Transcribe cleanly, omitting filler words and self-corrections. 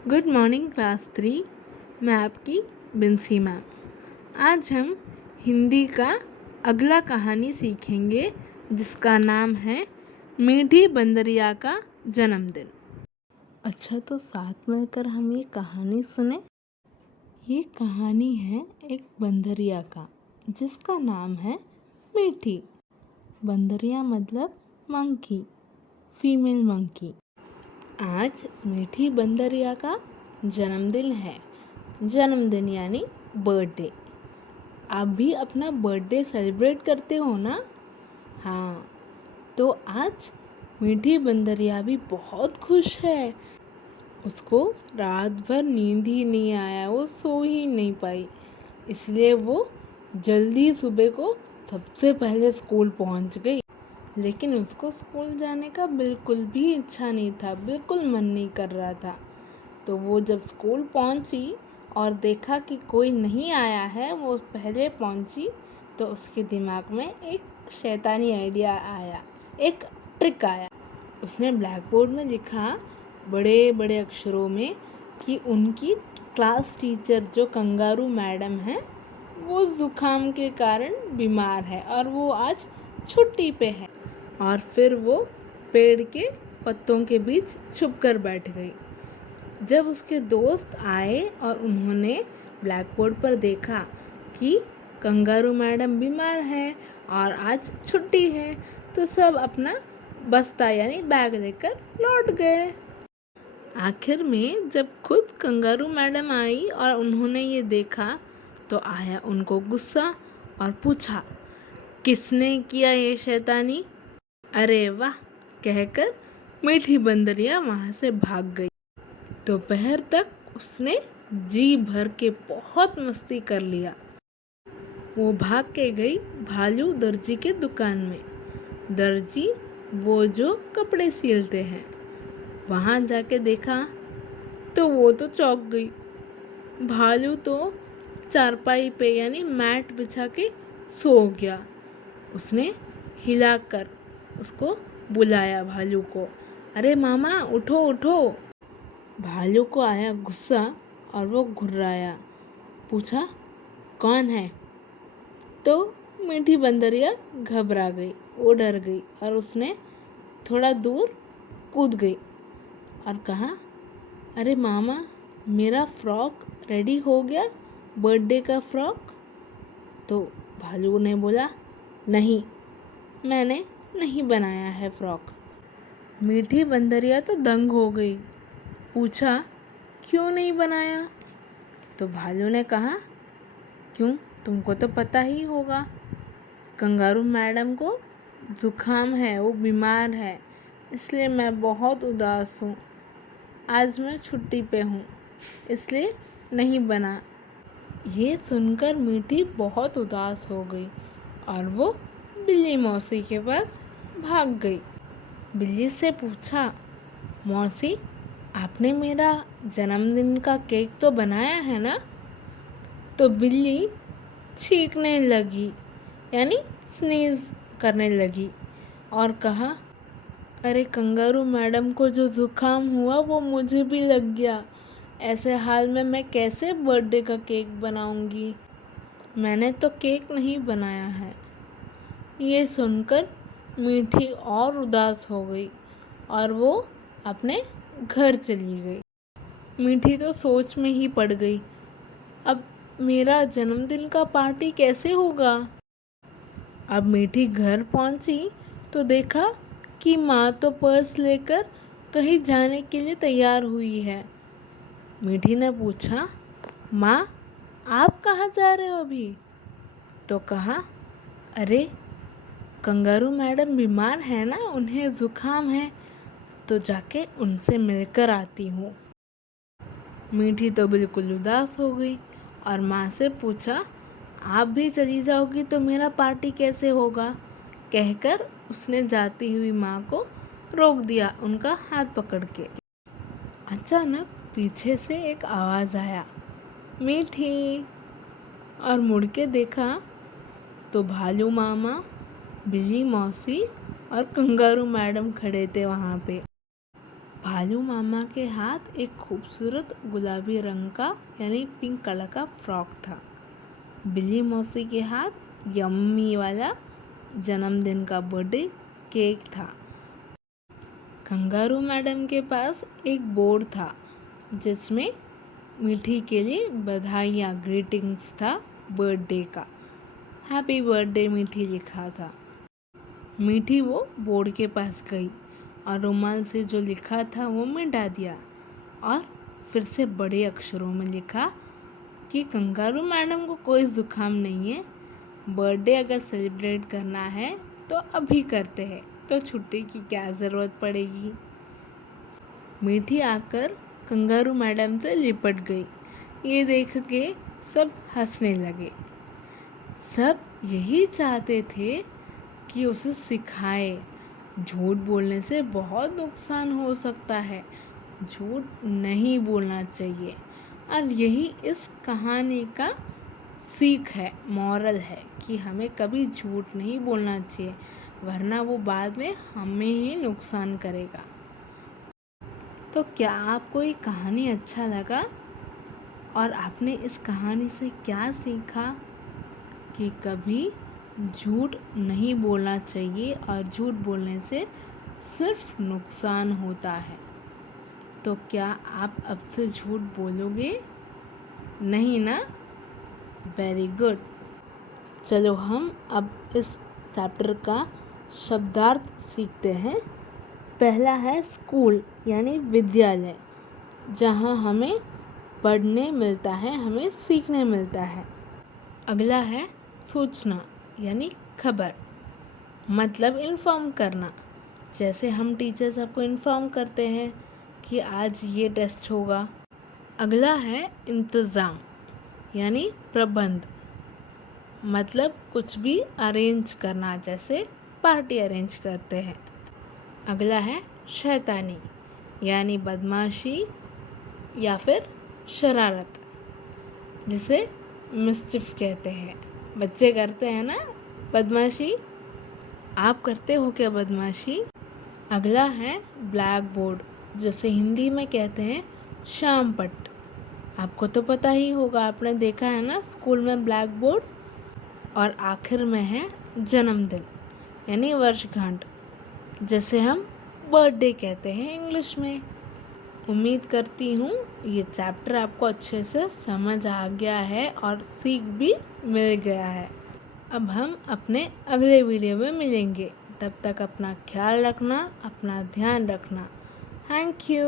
Good morning class 3। मैं आपकी Binsy ma'am. आज हम हिंदी का अगला कहानी सीखेंगे जिसका नाम है मीठी बंदरिया का जन्मदिन। अच्छा, तो साथ मिलकर हम ये कहानी सुने। ये कहानी है एक बंदरिया का जिसका नाम है मीठी। बंदरिया मतलब मंकी, फीमेल मंकी। आज मीठी बंदरिया का जन्मदिन है। जन्मदिन यानी बर्थडे। आप भी अपना बर्थडे सेलिब्रेट करते हो ना? हाँ, तो आज मीठी बंदरिया भी बहुत खुश है। उसको रात भर नींद ही नहीं आया, वो सो ही नहीं पाई, इसलिए वो जल्दी सुबह को सबसे पहले स्कूल पहुंच गई। लेकिन उसको स्कूल जाने का बिल्कुल भी इच्छा नहीं था, बिल्कुल मन नहीं कर रहा था। तो वो जब स्कूल पहुंची और देखा कि कोई नहीं आया है, वो पहले पहुंची, तो उसके दिमाग में एक शैतानी आइडिया आया, एक ट्रिक आया। उसने ब्लैक बोर्ड में लिखा बड़े बड़े अक्षरों में कि उनकी क्लास टीचर जो कंगारू मैडम है वो ज़ुकाम के कारण बीमार है और वो आज छुट्टी पे है। और फिर वो पेड़ के पत्तों के बीच छुप कर बैठ गई। जब उसके दोस्त आए और उन्होंने ब्लैक बोर्ड पर देखा कि कंगारू मैडम बीमार है और आज छुट्टी है, तो सब अपना बस्ता यानी बैग लेकर लौट गए। आखिर में जब खुद कंगारू मैडम आई और उन्होंने ये देखा, तो आया उनको गुस्सा और पूछा, किसने किया ये शैतानी? अरे वाह कहकर मीठी बंदरिया वहाँ से भाग गई। दोपहर तक उसने जी भर के बहुत मस्ती कर लिया। वो भाग के गई भालू दर्जी के दुकान में। दर्जी वो जो कपड़े सिलते हैं, वहाँ जाके देखा तो वो तो चौंक गई। भालू तो चारपाई पे यानी मैट बिछा के सो गया। उसने हिलाकर उसको बुलाया भालू को, अरे मामा उठो उठो। भालू को आया गुस्सा और वो घुर्राया, पूछा कौन है? तो मीठी बंदरिया घबरा गई, वो डर गई और उसने थोड़ा दूर कूद गई और कहा, अरे मामा मेरा फ्रॉक रेडी हो गया, बर्थडे का फ्रॉक? तो भालू ने बोला, नहीं, मैंने नहीं बनाया है फ्रॉक। मीठी बंदरिया तो दंग हो गई, पूछा क्यों नहीं बनाया? तो भालू ने कहा, क्यों, तुमको तो पता ही होगा, कंगारू मैडम को ज़ुकाम है, वो बीमार है, इसलिए मैं बहुत उदास हूँ। आज मैं छुट्टी पे हूँ, इसलिए नहीं बना। ये सुनकर मीठी बहुत उदास हो गई और वो बिल्ली मौसी के पास भाग गई। बिल्ली से पूछा, मौसी आपने मेरा जन्मदिन का केक तो बनाया है ना? तो बिल्ली छींकने लगी यानी स्नीज करने लगी और कहा, अरे कंगारू मैडम को जो ज़ुकाम हुआ वो मुझे भी लग गया, ऐसे हाल में मैं कैसे बर्थडे का केक बनाऊंगी? मैंने तो केक नहीं बनाया है। ये सुनकर मीठी और उदास हो गई और वो अपने घर चली गई। मीठी तो सोच में ही पड़ गई, अब मेरा जन्मदिन का पार्टी कैसे होगा? अब मीठी घर पहुंची तो देखा कि माँ तो पर्स लेकर कहीं जाने के लिए तैयार हुई है। मीठी ने पूछा, माँ आप कहाँ जा रहे हो अभी? तो कहा, अरे कंगारू मैडम बीमार है ना, उन्हें ज़ुकाम है, तो जाके उनसे मिलकर आती हूँ। मीठी तो बिल्कुल उदास हो गई और माँ से पूछा, आप भी चली जाओगी तो मेरा पार्टी कैसे होगा? कहकर उसने जाती हुई माँ को रोक दिया उनका हाथ पकड़ के। अचानक पीछे से एक आवाज़ आया, मीठी। और मुड़ के देखा तो भालू मामा, बिल्ली मौसी और कंगारू मैडम खड़े थे वहाँ पे। भालू मामा के हाथ एक खूबसूरत गुलाबी रंग का यानी पिंक कलर का फ्रॉक था। बिल्ली मौसी के हाथ यम्मी वाला जन्मदिन का बर्थडे केक था। कंगारू मैडम के पास एक बोर्ड था जिसमें मीठी के लिए बधाइयाँ ग्रीटिंग्स था बर्थडे का। हैप्पी बर्थडे मीठी लिखा था। मीठी वो बोर्ड के पास गई और रुमाल से जो लिखा था वो मिटा दिया और फिर से बड़े अक्षरों में लिखा कि कंगारू मैडम को कोई ज़ुकाम नहीं है, बर्थडे अगर सेलिब्रेट करना है तो अभी करते हैं, तो छुट्टी की क्या ज़रूरत पड़ेगी। मीठी आकर कंगारू मैडम से लिपट गई। ये देख के सब हंसने लगे। सब यही चाहते थे कि उसे सिखाए झूठ बोलने से बहुत नुकसान हो सकता है, झूठ नहीं बोलना चाहिए। और यही इस कहानी का सीख है, मॉरल है कि हमें कभी झूठ नहीं बोलना चाहिए, वरना वो बाद में हमें ही नुकसान करेगा। तो क्या आपको ये कहानी अच्छा लगा और आपने इस कहानी से क्या सीखा कि कभी झूठ नहीं बोलना चाहिए और झूठ बोलने से सिर्फ नुकसान होता है। तो क्या आप अब से झूठ बोलोगे? नहीं ना? Very good. चलो हम अब इस चैप्टर का शब्दार्थ सीखते हैं। पहला है स्कूल यानी विद्यालय, जहाँ हमें पढ़ने मिलता है, हमें सीखने मिलता है। अगला है सूचना यानी खबर, मतलब इन्फॉर्म करना। जैसे हम टीचर्स आपको इन्फॉर्म करते हैं कि आज ये टेस्ट होगा। अगला है इंतज़ाम यानी प्रबंध, मतलब कुछ भी अरेंज करना, जैसे पार्टी अरेंज करते हैं। अगला है शैतानी यानी बदमाशी या फिर शरारत, जिसे मिस्चिफ कहते हैं। बच्चे करते हैं ना बदमाशी, आप करते हो क्या बदमाशी? अगला है ब्लैक बोर्ड, जिसे हिंदी में कहते हैं शाम पट्ट। आपको तो पता ही होगा, आपने देखा है ना स्कूल में ब्लैक बोर्ड। और आखिर में है जन्मदिन यानी वर्षगांठ, जैसे हम बर्थडे कहते हैं इंग्लिश में। उम्मीद करती हूँ ये चैप्टर आपको अच्छे से समझ आ गया है और सीख भी मिल गया है। अब हम अपने अगले वीडियो में मिलेंगे। तब तक अपना ख्याल रखना, अपना ध्यान रखना। Thank you.